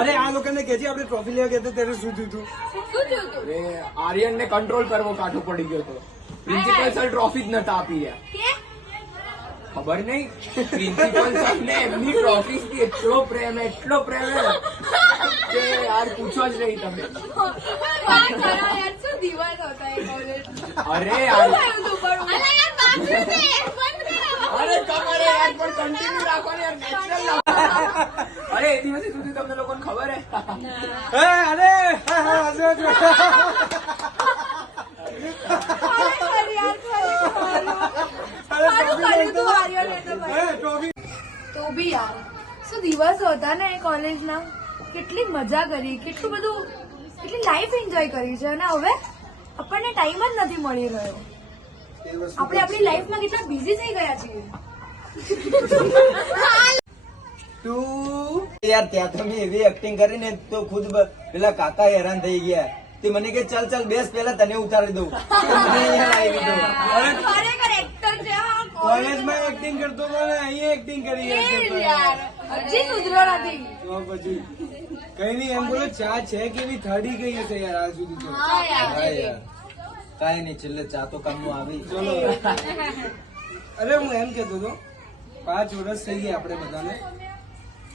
અરે આ લોકોને કહેજે આપણે ટ્રોફી લેવા ગયા ત્યારે શું થયું હતું? અરે આર્યન ને કંટ્રોલ કરવો કાઢો પડી ગયો તો પ્રિન્સિપલ સર ટ્રોફી જ નતા આપી રહ્યા. ખબર નહીં પ્રિન્સિપલ સર ને એમની ટ્રોફી થી એટલો પ્રેમ કે યાર પૂછો જ નહીં તમે. અરે યાર અરે ખબર હે યાર પણ કન્ટિન્યુ રાખો ને યાર નેચરલ. અરે એ દિવસે સુધી તમને લોકોને ખબર હે અરે તો બી યાર શું દિવસો હતા ને કોલેજના. કેટલી મજા કરી, કેટલું બધું, કેટલી લાઈફ એન્જોય કરી છે. અને હવે આપણને ટાઈમ જ નથી મળી રહ્યો. આપણે આપણી લાઈફમાં કેટલા બિઝી થઈ ગયા છીએ. તું યાર ત્યાં તો મેં એવી એક્ટિંગ કરી ને તો ખુદ પેલા કાકા હેરાન થઈ ગયા. તે મને કે ચાલ ચાલ બેસ પેલા તને ઉતારી દઉં. ખરેખર એક્ટર છે. કોલેજમાં એક્ટિંગ કરતો હતો ને અહીંયા એક્ટિંગ કરી હજી સુધરો નથી. તો પછી કઈ નહીં એમ બોલો ચા છે કેવી થડી ગઈ હશે યાર આ સુધી તો. હા યાર. હા યાર કાંઈ નહીં, છેલ્લે ચા તો કામનું આવી. ચલો અરે હું એમ કેતો હતો 5 વર્ષ થઈ ગયા આપણે બધાને.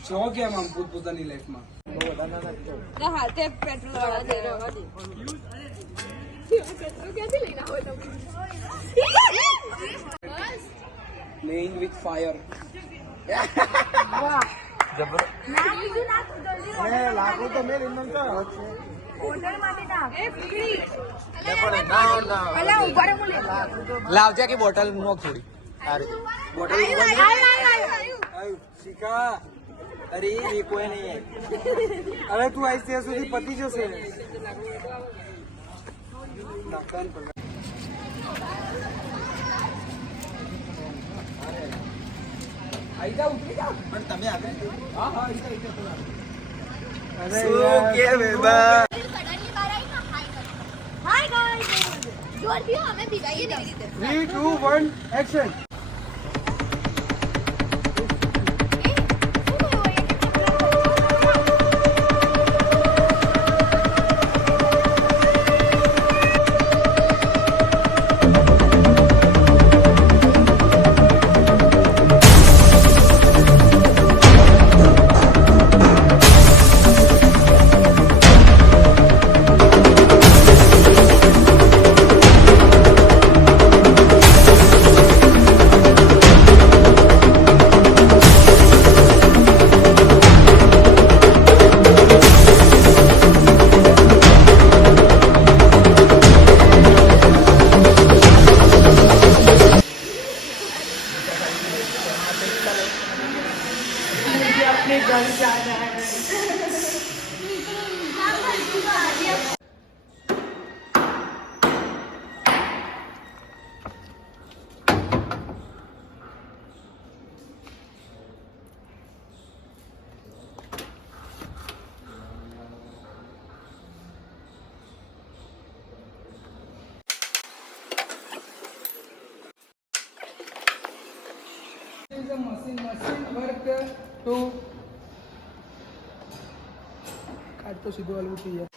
છો કેમ આમ પોતપોતાની લાઈફમાં? હાથે પેટ્રોલ વાળા દે પ્લેઇંગ વિથ ફાયર. લાવજે કે બોટલ નોક થોડી બોટલ શીખા અરે એ કોઈ નહીં. અરે તું આવીશ ત્યાં સુધી પતી જશે. આઈ જાઓ, ઉતરી જાઓ. પણ તમે આગળ હા હા આઈ જાઓ. અરે શું યાર. કે બેબા હાય ગાઈસ. જોરથી અમે ભીગાઈએ દેવી રીતે. 3, 2, 1 એક્શન. machine work to કાટ તો સીધો હાલવું છે યાર.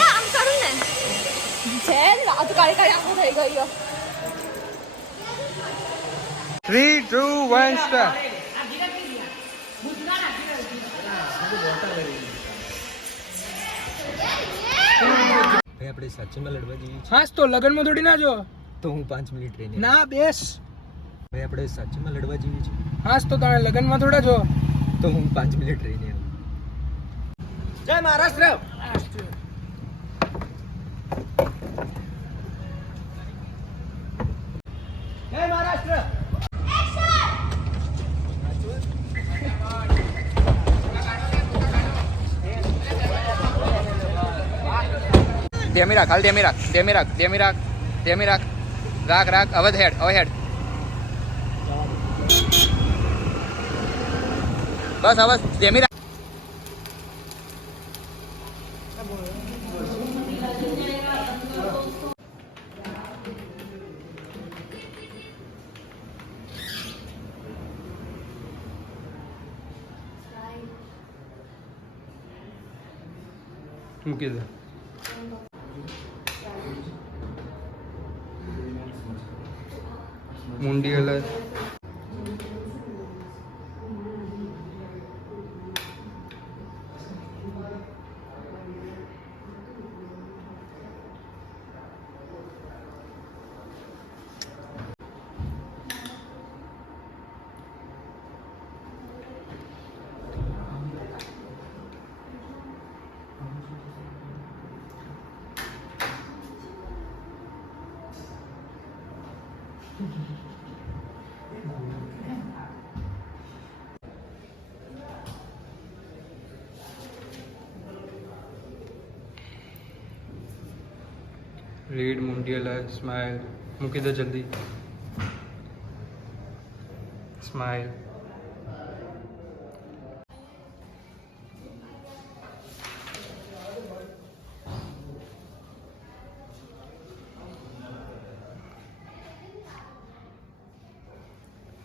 આમ કરું ને છે રાત કાળી કાળી આંખો થઈ ગઈ. 3, 2, 1 સ્ટાર્ટ. ભાઈ આપણે સાચીમાં લડવા જઈએ છીએ. હા તો લગનમાં થોડી ના જો તો હું 5 મિનિટ રહીને ના બેસ. ભાઈ આપણે સાચીમાં લડવા જઈએ છીએ. હા તો તમે લગનમાં થોડા જો. તો હું 5 મિનિટ રહીને આવું. જય મહારાષ્ટ્ર. જય મહારાષ્ટ્ર. ધ્યામી રાખ, હાલ ધ્યામી રાખ, ધ્યામી રાખ, ધ્યામી રાખ, ધ્યામી રાખ, રાખ રાખ, હવે હેડ, હવે હેડ. બસ હવે જેમી મૂકી દે. મુંડી અલગ. રીડ મુંડી અલગ. સ્માઇલ. મૂકી દે જલ્દી. સ્માઇલ.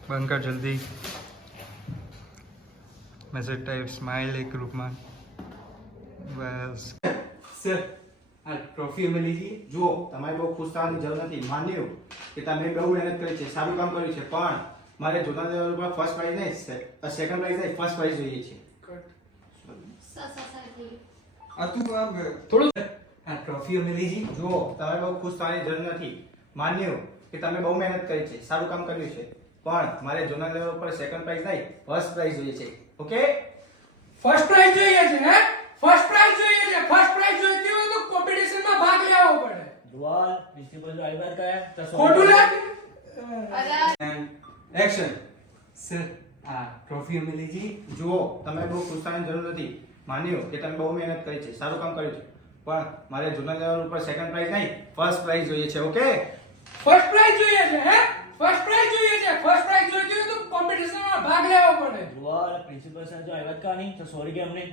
બંધ કર જલ્દી. Message type. સ્માઇલ એક ગ્રુપમાં. બસ. સર આ ટ્રોફી અમે લીધી. જુઓ તમારે બહુ ખુશ થવાની જરૂર નથી. માન્યું કે તમે બહુ મહેનત કરી છે, સારું કામ કર્યું છે, પણ મારે જોતા લેવલ પર ફર્સ્ટ પ્રાઇઝ નહીં, સેકન્ડ પ્રાઇઝ નહીં, ફર્સ્ટ પ્રાઇઝ જોઈએ છે. આ તું આમ થોડું આ ટ્રોફી અમે લીધી. જુઓ તમે બહુ ખુશ થવાની જરૂર નથી. માન્યું કે તમે બહુ મહેનત કરી છે, સારું કામ કર્યું છે, પણ મારે જોના લેવલ પર સેકન્ડ પ્રાઇઝ નહીં, ફર્સ્ટ પ્રાઇઝ જોઈએ છે. ઓકે, ફર્સ્ટ પ્રાઇઝ જોઈએ છે હે ફર્સ્ટ પ્રાઇઝ જોઈએ છે ફર્સ્ટ પ્રાઇઝ જોઈતી હોય તો કોમ્પિટિશનમાં ભાગ લેવો પડે જુવાન પ્રિન્સિપલ જો આવી વાત કરે તો ખોટું લાગે એક્શન. સર આ ટ્રોફી અમે લીધી. જુઓ તમે બહુ ખુશ થવાની જરૂર નથી. માન્યું કે તમે બહુ મહેનત કરી છે, સારું કામ કર્યું છે, પણ મારે જોના લેવલ પર સેકન્ડ પ્રાઇઝ નહીં, ફર્સ્ટ પ્રાઇઝ જોઈએ છે. ઓકે, ફર્સ્ટ પ્રાઇઝ જોઈએ છે હે ફર્સ્ટ પ્રાઇઝ જોઈએ છે ફર્સ્ટ પ્રાઇઝ જોઈતી હોય તો કોમ્પિટિશનમાં ભાગ લેવો પડે જુવાન પ્રિન્સિપલ સર જો આવી વાત કરવાની તો સોરી કે અમને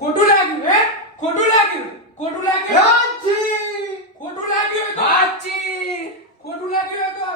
ખોટું લાગ્યું હે ખોટું લાગ્યું ખોટું લાગ્યું ખોટું લાગ્યું હોય તો ખોટું લાગ્યું હોય તો